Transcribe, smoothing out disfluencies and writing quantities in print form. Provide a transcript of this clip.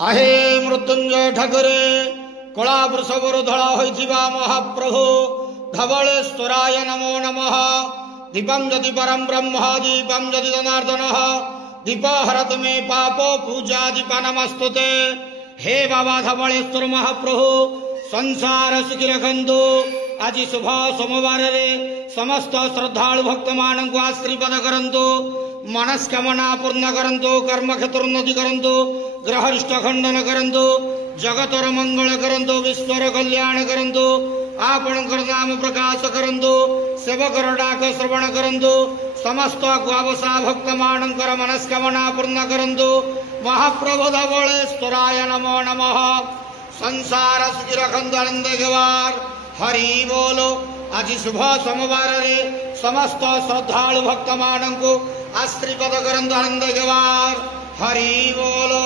आहे मृत्युंजय ठाकुरे कला वृषभर धड़ा होइथिबा महाप्रभु धवलेश्वराय नमो नमः। दीपं यदि परम ब्रह्म दीपं यदि जनार्दन दीप हरत मे पाप पूजा दीप नमस्तुते। हे बाबा धवलेश्वर महाप्रभु संसार सुखी रखंतु। आज शुभ सोमवार रे समस्त श्रद्धालु भक्त मान को आशीर्वाद करंतु। मनस्कामना पूर्ण करंतु। कर्म क्षेत्र उन्नति करंतु। ग्रहरिष्ठ खंडन करंतु। जगतर मंगल करंतु। विश्वर कल्याण करंतु। आपणकर नाम प्रकाश करंतु। सेवकर डाक श्रवण करंतु। समस्त ग्वावसा भक्त मानकर मनस्कामना पूर्ण करंतु। महाप्रभु धवलेश्वराय नमो नमः। संसार सुखी रखंतु आनंद गवार हरि बोलो। आज शुभ सोमवार रे समस्त श्रद्धालु भक्त मान को आशीर्वाद करंतु आनंद गवार हरि बोलो।